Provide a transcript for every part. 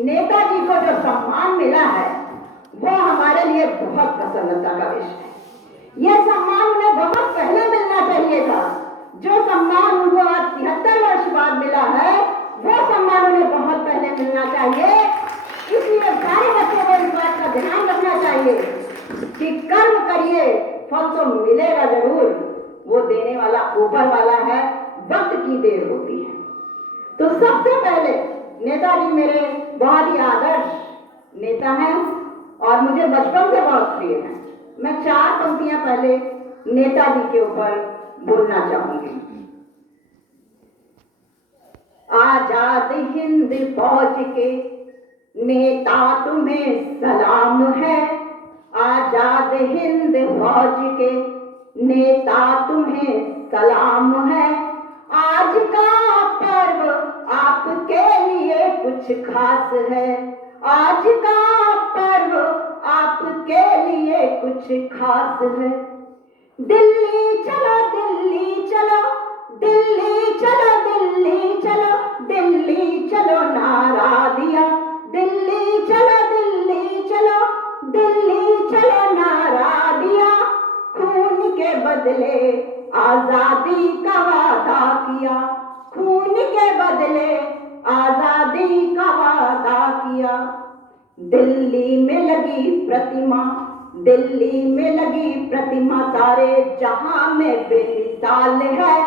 नेताजी को जो सम्मान मिला है वो हमारे लिए बहुत प्रसन्नता का विषय है। यह सम्मान उन्हें बहुत पहले मिलना चाहिए था। जो सम्मान उनको आज 73 वर्ष बाद मिला है वो सम्मान उन्हें बहुत पहले मिलना चाहिए। इसलिए सारे बच्चों को इस बात का ध्यान रखना चाहिए कि कर्म करिए, फल तो मिलेगा जरूर, वो देने वाला ऊपर वाला है, वक्त की देर होती है। तो सबसे पहले नेताजी मेरे बहुत ही आदर्श नेता हैं और मुझे बचपन से बहुत प्रिय हैं। मैं 4 पंक्तियां पहले नेताजी के ऊपर बोलना चाहूंगी। आजाद हिंद फौज के नेता तुम्हें सलाम है, आजाद हिंद फौज के नेता तुम्हें सलाम है। आज का पर्व आपके लिए कुछ खास है, आज का पर्व आपके लिए कुछ खास है। दिल्ली चलो दिल्ली चलो, दिल्ली चलो दिल्ली चलो, दिल्ली चलो नारा दिया, दिल्ली चलो दिल्ली चलो, दिल्ली चलो नारा दिया। खून के बदले आजादी का वादा किया, खून के बदले आजादी का वादा किया। दिल्ली में लगी प्रतिमा, दिल्ली में लगी प्रतिमा सारे जहां में बेमिसाल है,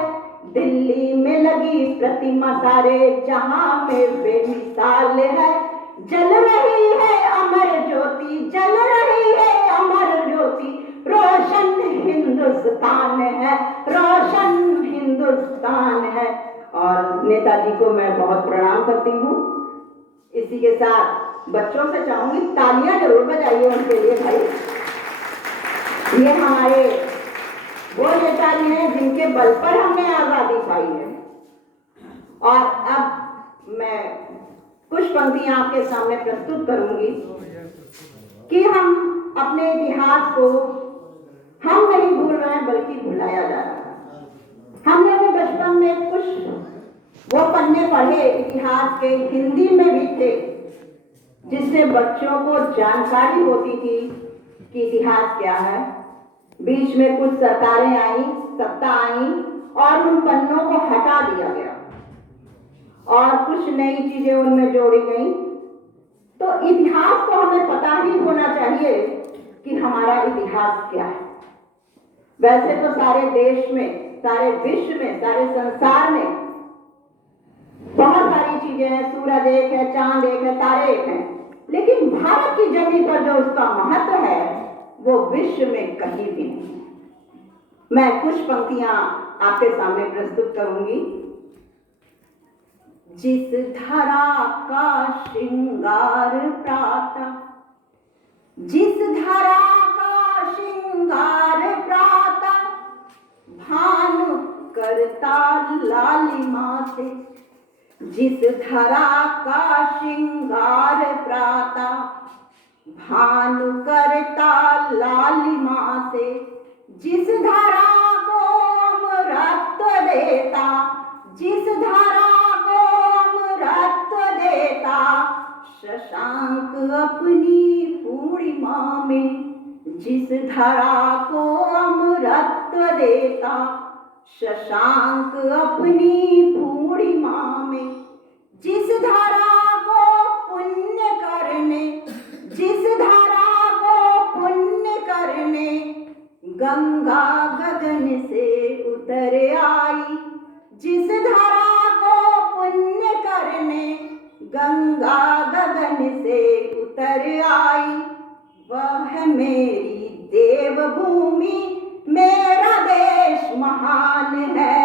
दिल्ली में लगी प्रतिमा सारे जहां में बेमिसाल है। जल रही है अमर ज्योति, जल रही है अमर ज्योति, रोशन हिंदुस्तान है, रोशन हिंदुस्तान है। और नेताजी को मैं बहुत प्रणाम करती हूँ। इसी के साथ बच्चों से चाहूंगी तालियां जरूर बजाइए उनके लिए भाई। ये हमारे वो नेताजी हैं जिनके बल पर हमने आजादी पाई है। और अब मैं कुछ पंक्तियां आपके सामने प्रस्तुत करूंगी कि हम अपने इतिहास को हम नहीं भूल रहे हैं बल्कि भुलाया जा रहा है। हमने अपने बचपन में कुछ वो पन्ने पढ़े इतिहास के, हिंदी में भी थे, जिससे बच्चों को जानकारी होती थी कि इतिहास क्या है। बीच में कुछ सरकारें आई, सत्ता आई और उन पन्नों को हटा दिया गया और कुछ नई चीजें उनमें जोड़ी गई। तो इतिहास को हमें पता ही होना चाहिए कि हमारा इतिहास क्या है। वैसे तो सारे देश में, सारे विश्व में, सारे संसार में बहुत सारी चीजें हैं, सूरज एक है, चांद एक है, तारे एक हैं, लेकिन भारत की जमीन पर जो उसका महत्व है वो विश्व में कहीं भी नहीं। मैं कुछ पंक्तियां आपके सामने प्रस्तुत करूंगी। जिस धरा का श्रृंगार प्रातः, जिस धरा का श्रृंगार प्रातः, भानु करता लालिमा से, जिस धरा का श्रृंगार प्रातः, भानु करता लालिमा से, जिस धरा को अमरत्व देता, जिस धरा को अमरत्व देता, शशांक अपनी पूर्णिमा में, जिस धरा को अमरत्व देता, शशांक अपनी पूर्णिमा में, जिस धरा को पुण्य करने, जिस धरा को पुण्य करने गंगा गगन से उतर आई, जिस धरा को पुण्य करने गंगा गगन से उतर आई, वह मेरी देवभूमि, मेरा देश महान है,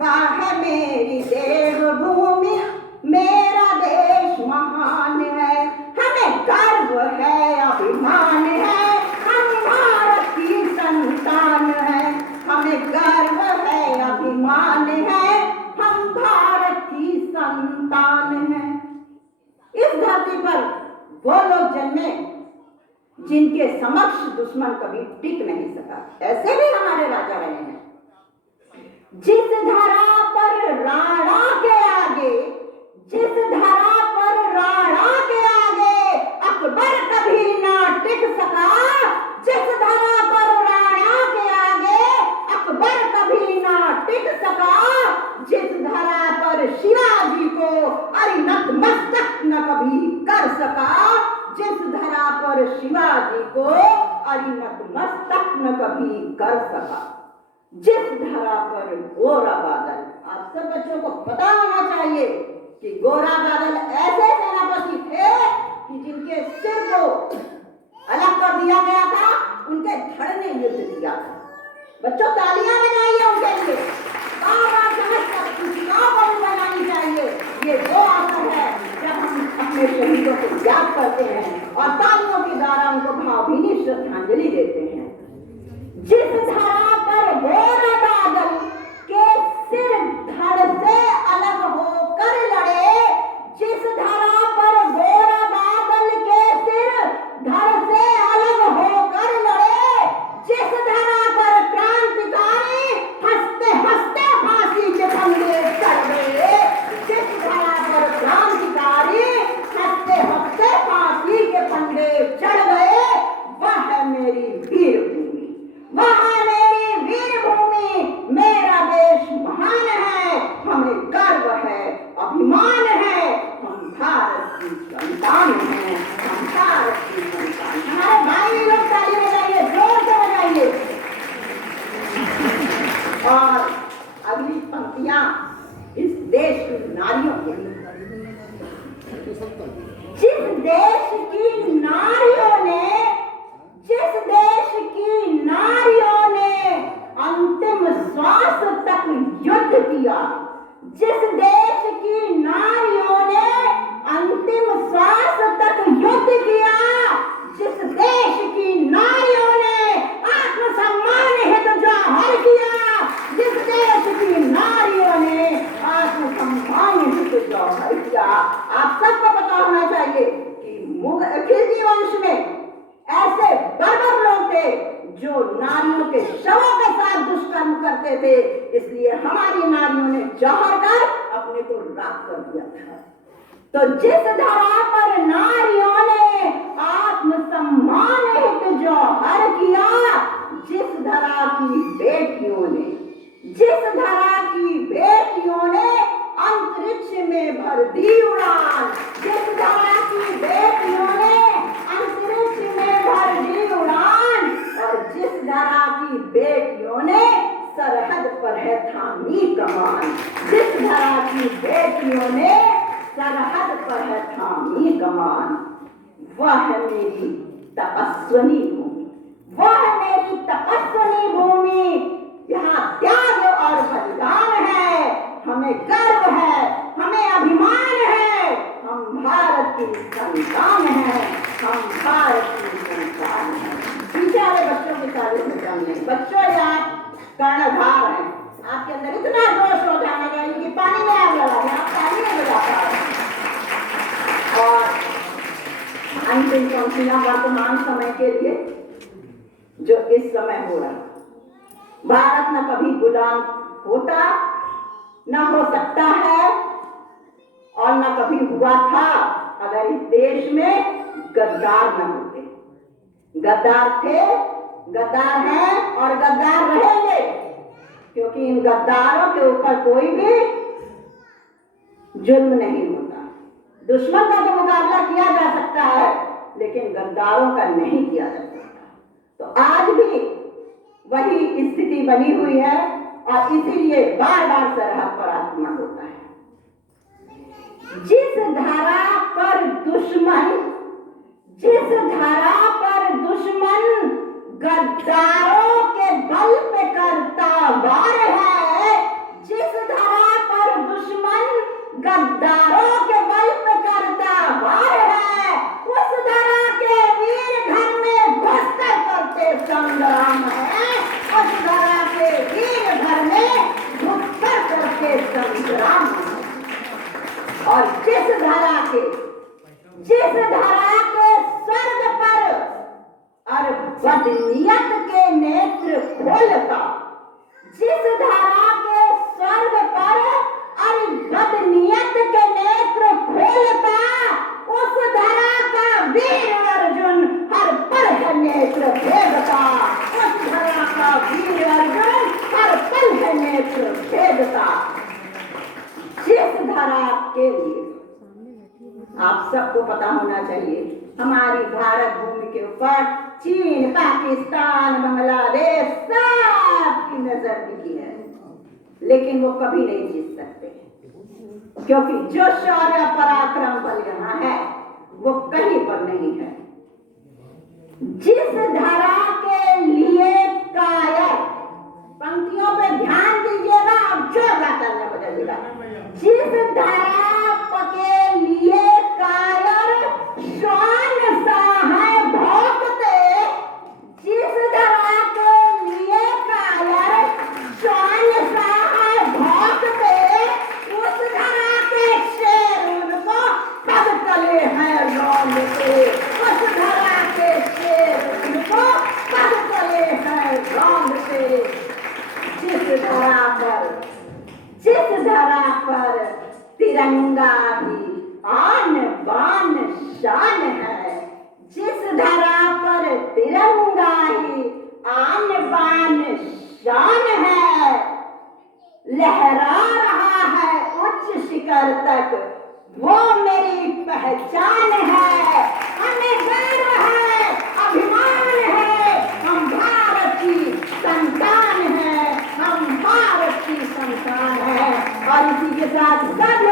वह मेरी देवभूमि, मेरा देश महान है। हमें गर्व है, अभिमान है, हम भारत की संतान है। हमें गर्व है, अभिमान है, हम भारत की संतान है। इस धरती पर वो लोग जन्मे जिनके समक्ष दुश्मन कभी टिक नहीं सका, ऐसे भी हमारे राजा रहे हैं। जिस धरा पर राणा के आगे, जिस धरा पर राणा के सका, जिस धरा पर शिवाजी को अरिमत मस्तक न कभी कर सका। जिस धरा पर गोरा बादल, आप सब बच्चों को पता होना चाहिए कि गोरा बादल ऐसे सेनापति थे कि जिनके सिर को अलग कर दिया गया था, उनके धड़ ने युद्ध किया था। बच्चों तालियां बजाइए उनके लिए, बनानी चाहिए। ये वो अवसर है जब हम अपने शहीदों को याद करते हैं और तालियों के द्वारा उनको भावभीनी श्रद्धांजलि देते हैं। जिस धरा पर गोरा बादल के सिर धड़ से अलग होकर लड़े, जिस धरा पर गोरा बादल के सिर धड़ से अलग होकर लड़े, जिस धरा पर क्रांतिकारी हंसते हंसते फांसी के फंदे चढ़ गए, जिस धरा पर क्रांतिकारी हंसते हंसते फांसी के फंदे चढ़ गए, वह है मेरी वीर भूमि, वह है मेरी वीर भूमि। मेरा देश महान है, हमें गर्व है, अभिमान है, हम भारत की संतान हैं, हम भारत की संतान। हमारे भाई लोग ताली बजाइए, जोर से बजाइए। और अगली पंक्तियां इस देश की नारियों के, जिस देश की नारियों ने, जिस देश की नारियों ने अंतिम श्वास तक युद्ध किया, जिस देश की नारियों ने अंतिम श्वास तक युद्ध किया, जिस देश की नारियों ने आत्मसम्मान हेतु जौहर किया, जिस देश की नारियों ने आत्मसम्मान हेतु जौहर किया। आप सबको पता होना चाहिए कि खिलजी वंश में ऐसे बर्बर लोग थे जो नारियों के शवों के साथ दुष्कर्म करते थे, इसलिए हमारी नारियों ने जौहर कर अपने को राख कर दिया था। तो जिस धरा पर नारियों ने आत्मसम्मान हेतु जौहर किया, जिस धरा की बेटियों ने, जिस धरा की बेटियों ने अंतरिक्ष में भर दी उड़ान, जिस धरा की बेटियों ने अंतरिक्ष में भर दी उड़ान, और जिस धरा की बेटियों ने सरहद पर है थामी कमान, जिस धरा की बेटियों ने सरहद पर है थामी कमान, वह है मेरी तपस्विनी भूमि, वह है मेरी तपस्विनी भूमि। यहाँ त्याग और बलिदान है, हमें गर्व है, हमें अभिमान है, हम भारत की संतान हैं, हम भारत की संतान हैं। पीछे वाले बच्चों की तारीफ में कम नहीं। बच्चों आप कर्णधार हैं, आपके अंदर इतना जोश हो जाना चाहिए कि पानी में आग लगा दें, आप ताली नहीं बजा पा रहे। और अंतिम पंक्तियां वर्तमान समय के लिए जो इस समय हो रहा है। भारत न कभी गुलाम होता, न हो सकता है और न कभी हुआ था अगर इस देश में गद्दार न होते। गद्दार थे, गद्दार हैं और गद्दार रहेंगे, क्योंकि इन गद्दारों के ऊपर कोई भी जुल्म नहीं होता। दुश्मन का तो मुकाबला किया जा सकता है, लेकिन गद्दारों का नहीं किया जा सकता। तो आज भी वही स्थिति बनी हुई है और इसीलिए बार बार सरहद पर आक्रमण होता है। जिस धारा पर दुश्मन, जिस धारा पर दुश्मन गद्दारों के बल पे करता वार है, जिस धारा पर दुश्मन गद्दारों के बल पे करता वार है, उस धारा के वीर घर में घुसकर करते संग्राम है, उस धारा के वीर घर में घुसकर करते संग्राम है। और जिस धारा के स्वर्ग पर और बदनीयत के नेत्र खोलता, जिस धारा के स्वर्ग पर और बदनीयत के नेत्र खोलता, उस धारा का वीर अर्जुन हर पल है नेत्र भेदता, उस धारा का वीर अर्जुन हर पल है नेत्र भेदता। जिस धारा के लिए आप सबको पता होना चाहिए, हमारी भारत भूमि के ऊपर चीन, पाकिस्तान, बांग्लादेश सबकी नजर टिकी है, लेकिन वो कभी नहीं जीत सकते, क्योंकि जो शौर्य पराक्रम बल यहाँ है वो कहीं पर नहीं है। जिस धरा के लिए कायर, पंक्तियों पे ध्यान दीजिएगा, अब जोरदार तालियां बजाइएगा। जिस धरा के लिए कायर शान सा है भौंकते, जिस धरा के लिए कायर शान सा है भौंकते, उस धरा के शेर उनको पग तले हैं रौंदते, उस धरा के शेर उनको पग तले हैं रौंदते। जिस धरा पर तिरंगा भी आन बान शान है, जिस धरा पर तिरंगा ही आन बान शान है, लहरा रहा है उच्च शिखर तक वो मेरी पहचान है। हमें गर्व है, अभिमान है, हम भारत की संतान है, हम भारत की संतान है। और इसी के साथ सब